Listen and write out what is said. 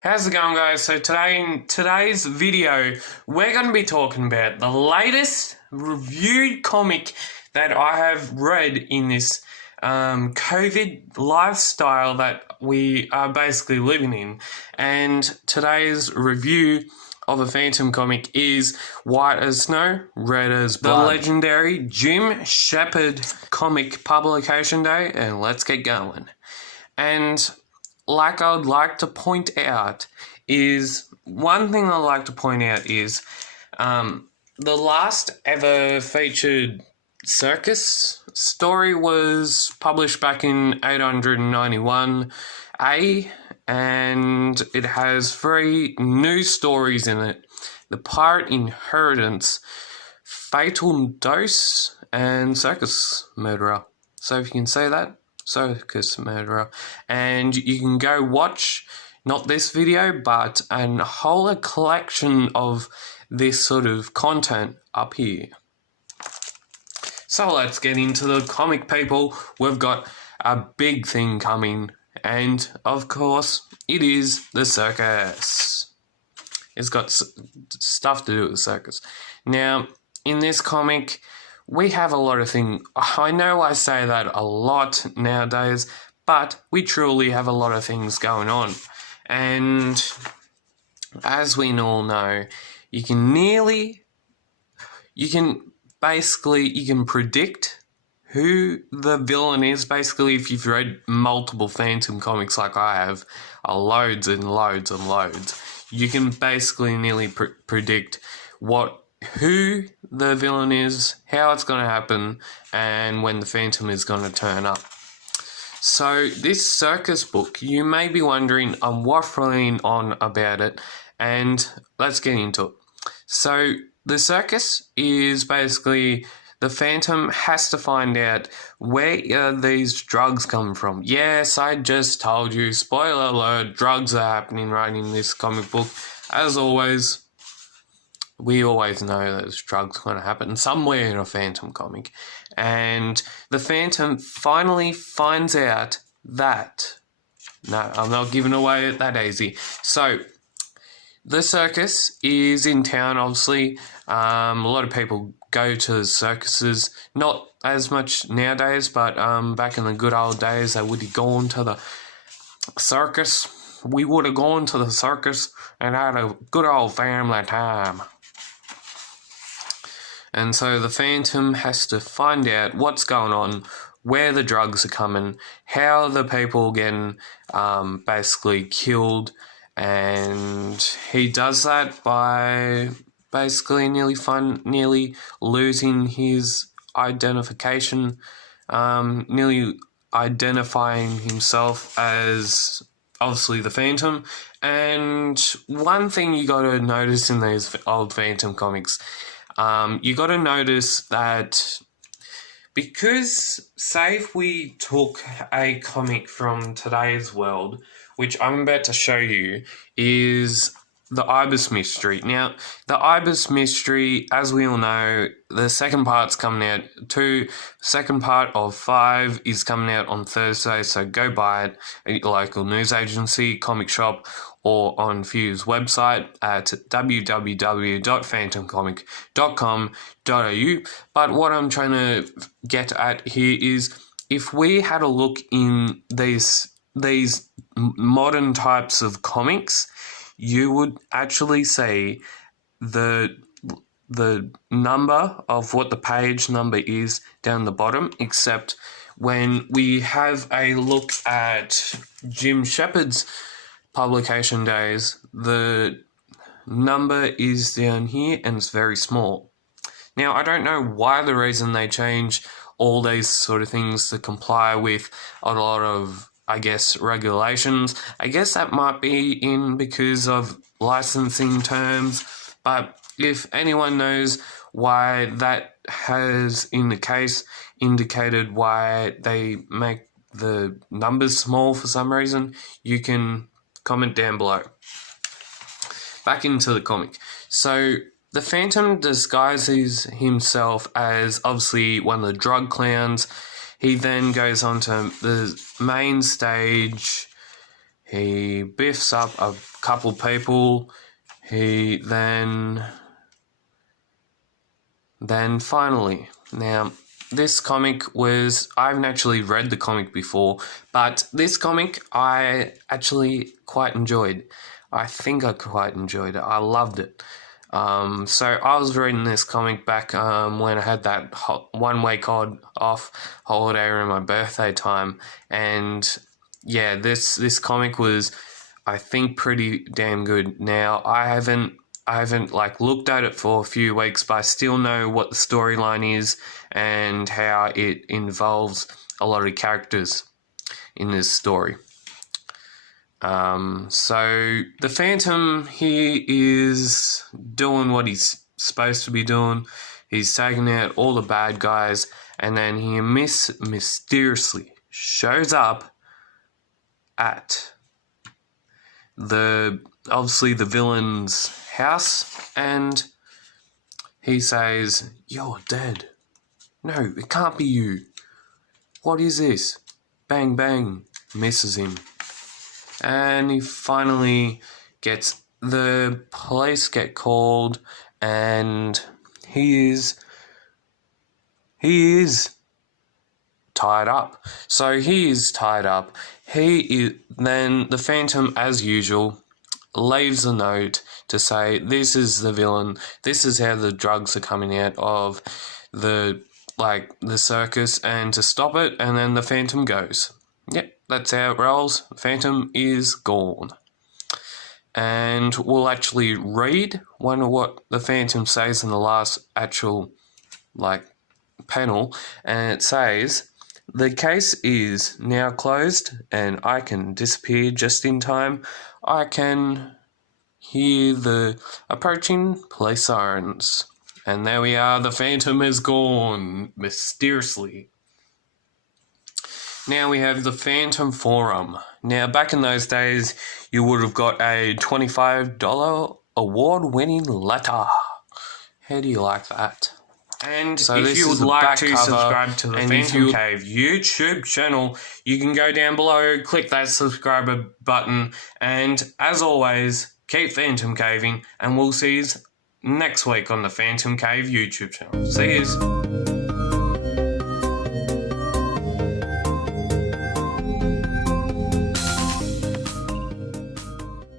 How's it going, guys? So in today's video, we're going to be talking about the latest reviewed comic that I have read in this COVID lifestyle that we are basically living in. And today's review of a Phantom comic is White as Snow, Red as Blood. The legendary Jim Shepard comic publication day, and let's get going. And like I would like to point out is, one thing I'd like to point out is the last ever featured Circus story was published back in 891A, and it has 3 new stories in it: The Pirate Inheritance, Fatal Dose, and Circus Murderer. So if you can say that, Circus Murderer. And you can go watch, not this video, but a whole collection of this sort of content up here. So let's get into the comic, people. We've got a big thing coming, and of course it is the circus. It's got stuff to do with the circus. Now, in this comic, we have a lot of things. I know I say that a lot nowadays, but we truly have a lot of things going on. And as we all know, you can predict who the villain is. Basically, if you've read multiple Phantom comics like I have, loads and loads and loads, you can basically nearly predict who the villain is, how it's going to happen, and when the Phantom is going to turn up. So this circus book, you may be wondering, I'm waffling on about it, and let's get into it. So the circus is basically the Phantom has to find out where these drugs come from. Yes, I just told you, spoiler alert, drugs are happening right in this comic book. As always, we always know that drugs are going to happen somewhere in a Phantom comic. And the Phantom finally finds out that... No, I'm not giving away that easy. So, the circus is in town, obviously. A lot of people go to circuses. Not as much nowadays, but back in the good old days, they would have gone to the circus. We would have gone to the circus and had a good old family time. And so the Phantom has to find out what's going on, where the drugs are coming, how the people are getting basically killed, and he does that by basically nearly losing his identification, nearly identifying himself as obviously the Phantom. And one thing you got to notice in these old Phantom comics, you got to notice that, because say if we took a comic from today's world, which I'm about to show you, is the Ibis Mystery. Now, the Ibis Mystery, as we all know, the second part's coming out. Second part of 5 is coming out on Thursday, so go buy it at your local news agency, comic shop, or on Fuse website at www.phantomcomic.com.au. But what I'm trying to get at here is, if we had a look in these modern types of comics, you would actually see the number of what the page number is down the bottom, except when we have a look at Jim Shepard's publication days, the number is down here and it's very small. Now, I don't know why the reason they change all these sort of things to comply with a lot of, I guess, regulations. I guess that might be because of licensing terms, but if anyone knows why that has in the case indicated why they make the numbers small for some reason, you can comment down below. Back into the comic. So the Phantom disguises himself as obviously one of the drug clowns. He then goes on to the main stage. He biffs up a couple people. He then finally, now this comic was, I haven't actually read the comic before, but this comic I actually quite enjoyed. I think I quite enjoyed it. I loved it. So I was reading this comic back when I had that 1 week off holiday around my birthday time, and yeah, this comic was, I think, pretty damn good. Now I haven't like looked at it for a few weeks, but I still know what the storyline is and how it involves a lot of characters in this story. So the Phantom, he is doing what he's supposed to be doing. He's taking out all the bad guys, and then he mysteriously shows up at obviously the villain's house, and he says, "You're dead. No, it can't be you. What is this?" Bang, bang, misses him. And he finally gets, the police get called, and he is tied up. So he is tied up. Then the Phantom, as usual, leaves a note to say, this is the villain, this is how the drugs are coming out of the circus, and to stop it, and then the Phantom goes. Yep, that's how it rolls. The Phantom is gone. And we'll actually read one of what the Phantom says in the last actual panel, and it says, "The case is now closed, and I can disappear just in time. I can hear the approaching police sirens." And there we are, the Phantom is gone, mysteriously. Now we have the Phantom Forum. Now, back in those days, you would have got a $25 award-winning letter. How do you like that? And so if you would like to subscribe to the PhantomCave YouTube channel, you can go down below, click that subscriber button, and as always, keep Phantom Caving, and we'll see you next week on the PhantomCave YouTube channel. See yous.